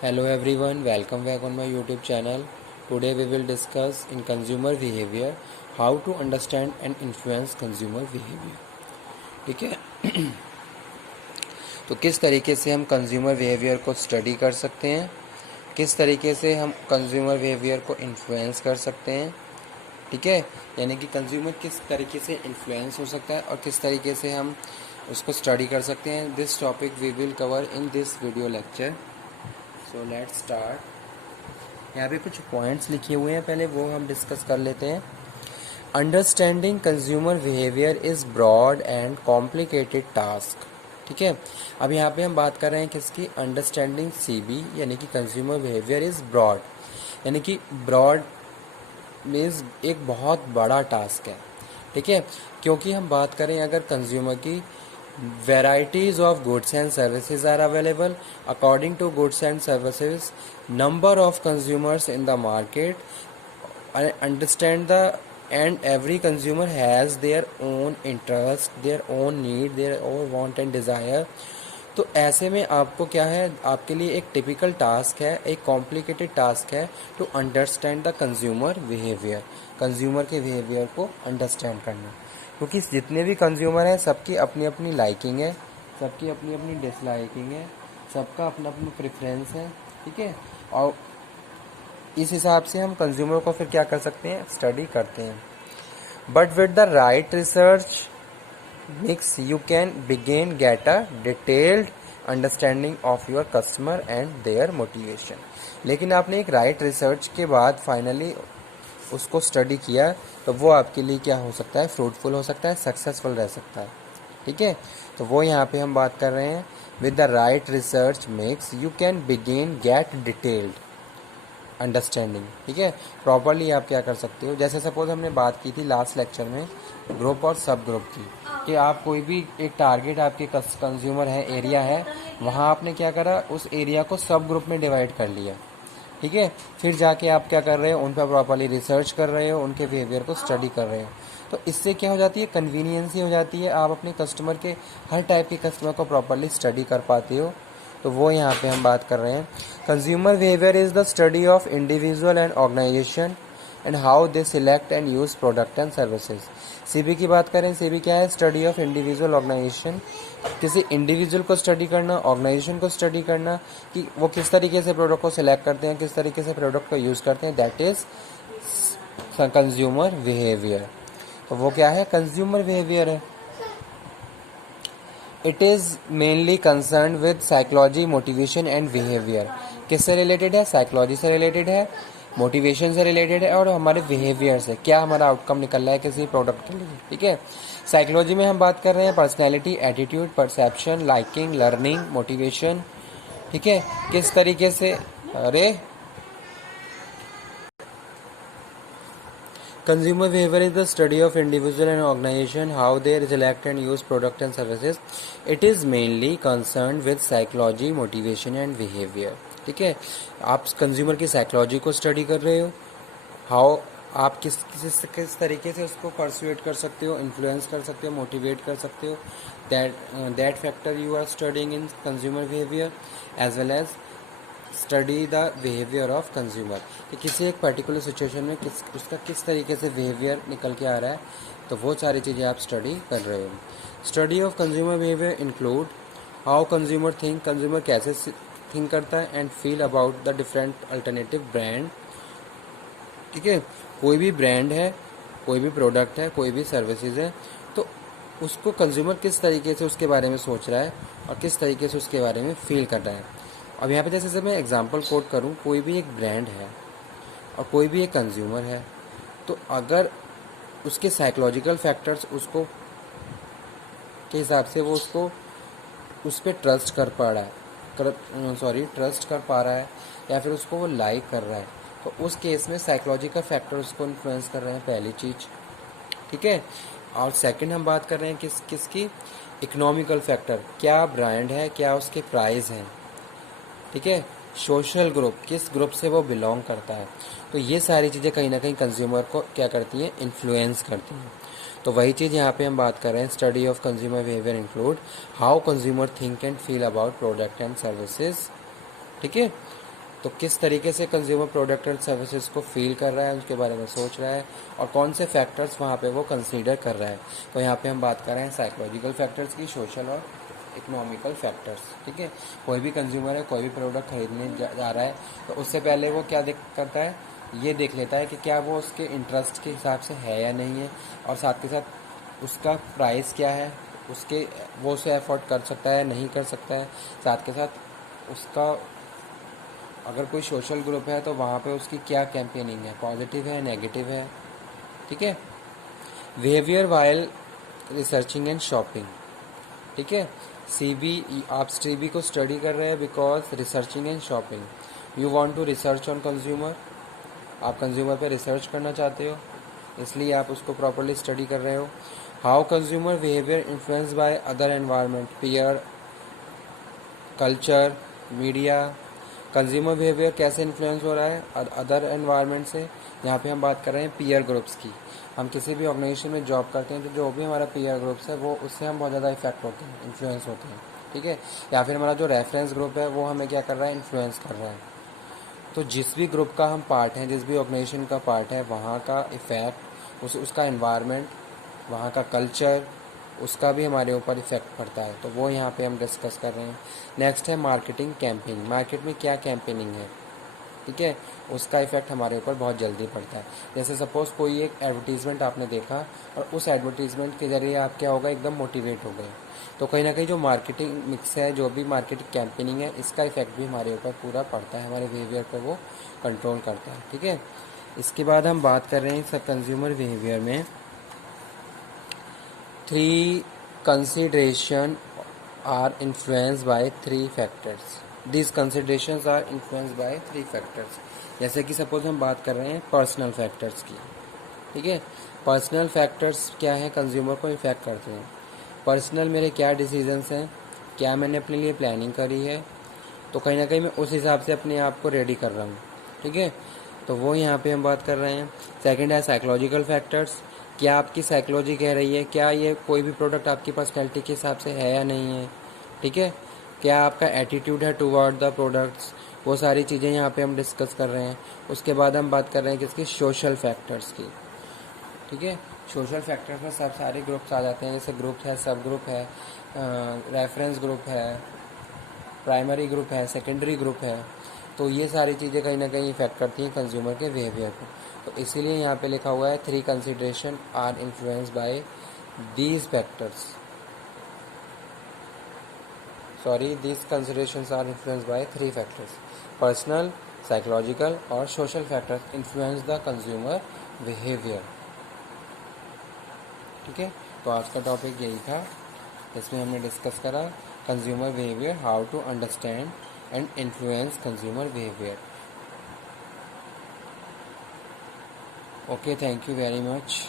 Hello everyone, welcome back on my YouTube channel. Today we will discuss in consumer behavior how to understand and influence consumer behavior. ठीक है, तो किस तरीके से हम consumer behaviour को स्टडी कर सकते हैं, किस तरीके से हम कंज्यूमर बिहेवियर को इन्फ्लुएंस कर सकते हैं. ठीक है, यानी कि कंज्यूमर किस तरीके से इन्फ्लुएंस हो सकता है और किस तरीके से हम उसको स्टडी कर सकते हैं. This topic we will cover in this video lecture. So let's start. यहाँ पे कुछ पॉइंट्स लिखे हुए हैं, पहले वो हम डिस्कस कर लेते हैं. Understanding consumer behaviour is broad and complicated task. ठीक है, अब यहाँ पे हम बात कर रहे हैं किसकी, अंडरस्टैंडिंग सीबी, यानी कि कंज्यूमर बिहेवियर इज़ ब्रॉड, यानी कि ब्रॉड मीन्स एक बहुत बड़ा टास्क है. ठीक है, क्योंकि हम बात करें अगर कंज्यूमर की, varieties of goods and services are available. According to goods and services, number of consumers in the market, I understand the, and every consumer has their own interest, their own need, their own want and desire. तो ऐसे में आपको क्या है, आपके लिए एक typical task है, एक कॉम्प्लिकेटेड टास्क है to understand the consumer behaviour, consumer के बिहेवियर को अंडरस्टैंड करना. क्योंकि जितने भी कंज्यूमर हैं सबकी अपनी अपनी लाइकिंग है, सबकी अपनी अपनी डिसलाइकिंग है, सबका अपना अपना प्रेफरेंस है. ठीक है, और इस हिसाब से हम कंज्यूमर को फिर क्या कर सकते हैं, स्टडी करते हैं. But with the right research mix you can begin get a detailed understanding of your customer and their motivation. लेकिन आपने एक राइट रिसर्च के बाद फाइनली उसको स्टडी किया तो वो आपके लिए क्या हो सकता है, फ्रूटफुल हो सकता है, सक्सेसफुल रह सकता है. ठीक है, तो वो यहाँ पे हम बात कर रहे हैं with the right research mix you can begin get detailed understanding. ठीक है, प्रॉपरली आप क्या कर सकते हो, जैसे सपोज हमने बात की थी लास्ट लेक्चर में ग्रुप और सब ग्रुप की, कि आप कोई भी एक टारगेट आपके कंज्यूमर है, एरिया है, वहाँ आपने क्या करा, उस एरिया को सब ग्रुप में डिवाइड कर लिया. ठीक है, फिर जाके आप क्या कर रहे हो, उन पर प्रॉपरली रिसर्च कर रहे हो, उनके बिहेवियर को स्टडी कर रहे हो. तो इससे क्या हो जाती है, कन्वीनियंसी हो जाती है, आप अपने कस्टमर के हर टाइप के कस्टमर को प्रॉपरली स्टडी कर पाते हो. तो वो यहाँ पे हम बात कर रहे हैं. Consumer behaviour is the study of individual and organisation and how they select and use product and services. CB की बात करें, सीबी क्या है, स्टडी ऑफ इंडिविजुअल ऑर्गेनाइजेशन, किसी इंडिविजुअल को स्टडी करना, ऑर्गेनाइजेशन को स्टडी करना कि वो किस तरीके से प्रोडक्ट को सिलेक्ट करते हैं, किस तरीके से प्रोडक्ट को यूज़ करते हैं. That is consumer behaviour. तो वो क्या है, कंज्यूमर बिहेवियर है. It is mainly concern with psychology, motivation and behaviour. किससे रिलेटेड है, साइकोलॉजी से रिलेटेड है, मोटिवेशन से रिलेटेड है और हमारे बिहेवियर से, क्या हमारा आउटकम निकल रहा है किसी प्रोडक्ट के लिए. ठीक है, साइकोलॉजी में हम बात कर रहे हैं personality, attitude, perception, liking, learning, motivation. ठीक है, किस तरीके से, अरे consumer behavior is the study of individual and organization, how they select and use product and services. It is mainly concerned with psychology, motivation and behavior. ठीक है, आप consumer की साइकोलॉजी को स्टडी कर रहे हो, हाउ आप किस तरीके से उसको परसुएट कर सकते हो, इन्फ्लुएंस कर सकते हो, मोटिवेट कर सकते हो. That factor you are studying in consumer behaviour as well as study the behaviour of consumer, कि किसी एक पर्टिकुलर सिचुएशन में उसका किस तरीके से बिहेवियर निकल के आ रहा है, तो वो सारी चीज़ें आप स्टडी कर रहे हो. Study of consumer behaviour include how consumer think, consumer कैसे थिंक करता है and feel about the different alternative brand. ठीक है, कोई भी ब्रांड है, कोई भी प्रोडक्ट है, कोई भी सर्विसेज है, तो उसको कंज्यूमर किस तरीके से उसके बारे में सोच रहा है और किस तरीके से उसके बारे में फील कर रहा है. अब यहाँ पे जैसे मैं एग्जांपल कोट करूँ, कोई भी एक ब्रांड है और कोई भी एक कंज्यूमर है, तो अगर उसके साइकोलॉजिकल फैक्टर्स उसको के हिसाब से वो उसको उस पर ट्रस्ट कर पा रहा है, ट्रस्ट कर पा रहा है या फिर उसको वो लाइक कर रहा है, तो उस केस में साइकोलॉजिकल फैक्टर उसको इन्फ्लुएंस कर रहे हैं, पहली चीज़. ठीक है, और सेकंड हम बात कर रहे हैं किसकी, इकोनॉमिकल फैक्टर, क्या ब्रांड है, क्या उसके प्राइस हैं. ठीक है, सोशल ग्रुप, किस ग्रुप से वो बिलोंग करता है. तो ये सारी चीज़ें कहीं ना कहीं कंज्यूमर को क्या करती हैं, इन्फ्लुएंस करती हैं. तो वही चीज़ यहाँ पे हम बात कर रहे हैं. Study of consumer behaviour include how consumer think and feel about product and services. ठीक है, तो किस तरीके से कंज्यूमर प्रोडक्ट एंड सर्विसेज को फील कर रहा है, उसके बारे में सोच रहा है, और कौन से फैक्टर्स वहाँ पे वो कंसीडर कर रहा है। तो यहाँ पे हम बात कर रहे हैं साइकोलॉजिकल फैक्टर्स की, सोशल और इकोनॉमिकल फैक्टर्स। ठीक है, कोई भी कंज्यूमर है, कोई भी प्रोडक्ट खरीदने जा रहा है, तो उससे पहले वो क्या देख करता है, ये देख लेता है कि क्या वो उसके इंटरेस्ट के हिसाब से है या नहीं है, और साथ के साथ उसका प्राइस क्या है, उसके वो उसे अफोर्ड कर सकता है नहीं कर सकता है। साथ के साथ उसका अगर कोई सोशल ग्रुप है तो वहाँ पे उसकी क्या कैंपेनिंग है, पॉजिटिव है नेगेटिव है। ठीक है, behaviour while researching and shopping. ठीक है, सीबी, आप सीबी को स्टडी कर रहे हैं because researching and shopping, you want to research on consumer, आप कंज्यूमर पे रिसर्च करना चाहते हो, इसलिए आप उसको प्रॉपरली स्टडी कर रहे हो। How consumer behaviour influence by other environment, peer, culture, media. Consumer behaviour कैसे इन्फ्लुएंस हो रहा है अदर एनवायरनमेंट से। यहाँ पे हम बात कर रहे हैं पीयर ग्रुप्स की। हम किसी भी ऑर्गेनाइजेशन में जॉब करते हैं तो जो भी हमारा पीयर ग्रुप्स है वो उससे हम बहुत ज़्यादा इफेक्ट होते हैं, इन्फ्लुएंस होते हैं। ठीक है, या फिर हमारा जो रेफरेंस ग्रुप है वो हमें क्या कर रहा है, इन्फ्लुएंस कर रहा है। तो जिस भी ग्रुप का हम पार्ट हैं, जिस भी ऑर्गेनाइजेशन का पार्ट है, वहाँ का इफ़ेक्ट, उसका एनवायरनमेंट, वहाँ का कल्चर, उसका भी हमारे ऊपर इफ़ेक्ट पड़ता है। तो वो यहाँ पे हम डिस्कस कर रहे हैं। नेक्स्ट है मार्केटिंग कैंपेनिंग, मार्केट में क्या कैंपेनिंग है। ठीक है, उसका इफेक्ट हमारे ऊपर बहुत जल्दी पड़ता है। जैसे सपोज़ कोई एक एडवर्टीज़मेंट आपने देखा और उस एडवर्टीज़मेंट के ज़रिए आप क्या होगा, एकदम मोटिवेट हो गए, तो कहीं ना कहीं जो मार्केटिंग मिक्स है, जो भी मार्केटिंग कैंपेनिंग है, इसका इफेक्ट भी हमारे ऊपर पूरा पड़ता है, हमारे बिहेवियर पर वो कंट्रोल करता है। ठीक है, इसके बाद हम बात कर रहे हैं सब कंज्यूमर बिहेवियर में 3 consideration are influenced by 3 factors. These considerations are influenced by 3 factors. जैसे कि सपोज हम बात कर रहे हैं पर्सनल फैक्टर्स की। ठीक है, पर्सनल फैक्टर्स क्या है, कंज्यूमर को इफेक्ट करते हैं। पर्सनल मेरे क्या डिसीजंस हैं, क्या मैंने अपने लिए प्लानिंग करी है, तो कहीं ना कहीं मैं उस हिसाब से अपने आप को रेडी कर रहा हूँ। ठीक है, तो वो यहाँ पे हम बात कर रहे हैं। सेकंड है साइकोलॉजिकल फैक्टर्स, क्या आपकी साइकोलॉजी कह रही है, क्या ये कोई भी प्रोडक्ट आपकी पर्सनैलिटी के हिसाब से है या नहीं है। ठीक है, क्या आपका एटीट्यूड है टुवर्ड द प्रोडक्ट्स, वो सारी चीज़ें यहाँ पे हम डिस्कस कर रहे हैं। उसके बाद हम बात कर रहे हैं किसकी, सोशल फैक्टर्स की। ठीक है, सोशल फैक्टर्स में सब सारे ग्रुप्स आ जाते हैं, जैसे ग्रुप है, सब ग्रुप है, रेफरेंस ग्रुप है, प्राइमरी ग्रुप है, सेकेंडरी ग्रुप है। तो ये सारी चीज़ें कहीं ना कहीं इफेक्ट करती हैं कंज्यूमर के बिहेवियर को। तो इसीलिए यहाँ पे लिखा हुआ है 3 consideration are influence by these factors, these considerations are influenced by 3 factors: personal, psychological और social factors influence the consumer behavior। ठीक है, तो आज का टॉपिक यही था, इसमें हमने डिस्कस करा consumer behaviour, how to understand and influence consumer behaviour. Okay, thank you very much.